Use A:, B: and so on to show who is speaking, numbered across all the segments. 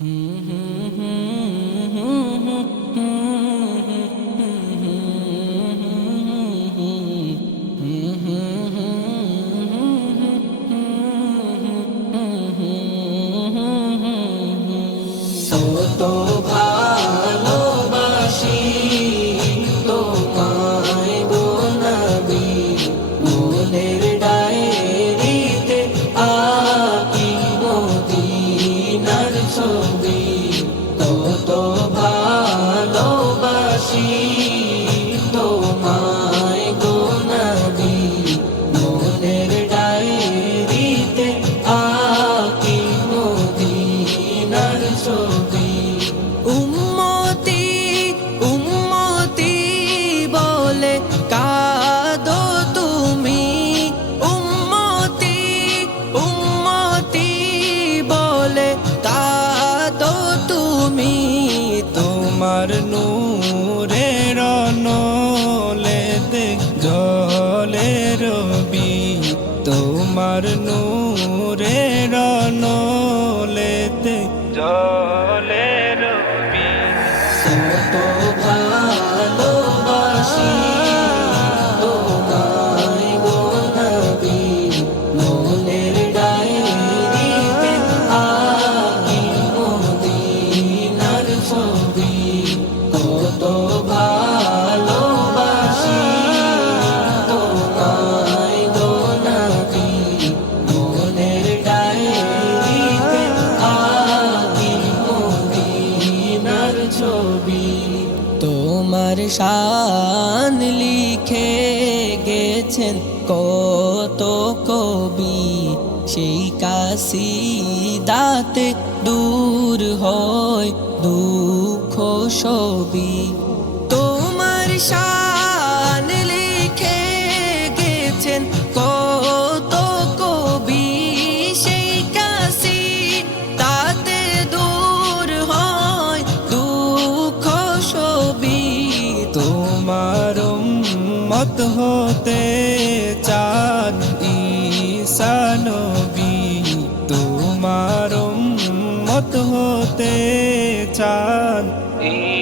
A: কত
B: তোমার নূরে রনলে জলে রবি। তোমার নূরে রনলে জলে তোমার শান লিখে গেছেন কত কবি। সেই কাশিদাতে দূর হয় দুঃখ সবই। তোমার শান মত হতে চান ঈশানবী তোমার মত হতে চান। ঈশানবী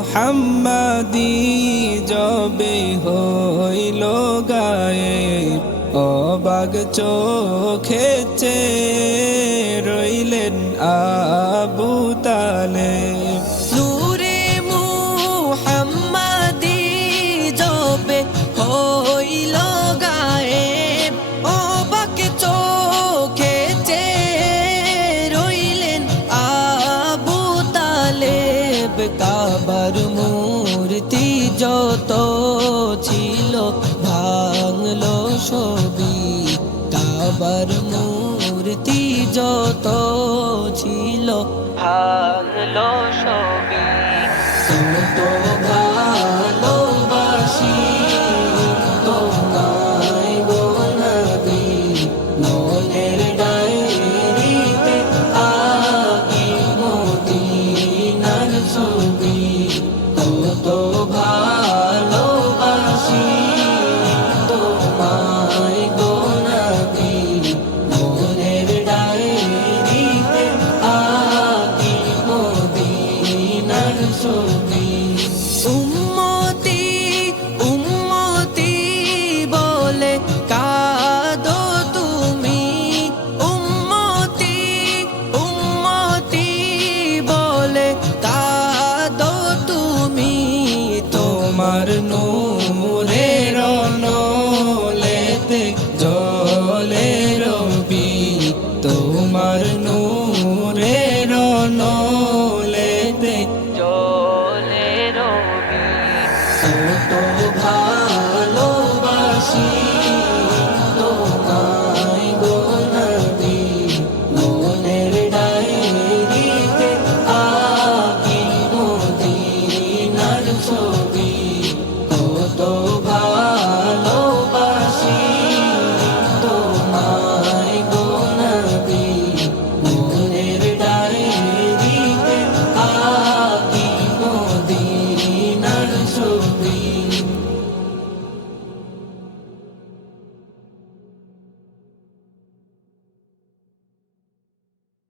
B: মোহাম্মদি যবে হইল গায়ে অবাগ চোখেছে রইলেন আবু তালে। যত ছিল ভাঙলো ছবি কাবার মূর্তি যত ছিল ভাঙলো ছবি।
A: ডায়েরিতে তুমি তো ভাই so deep.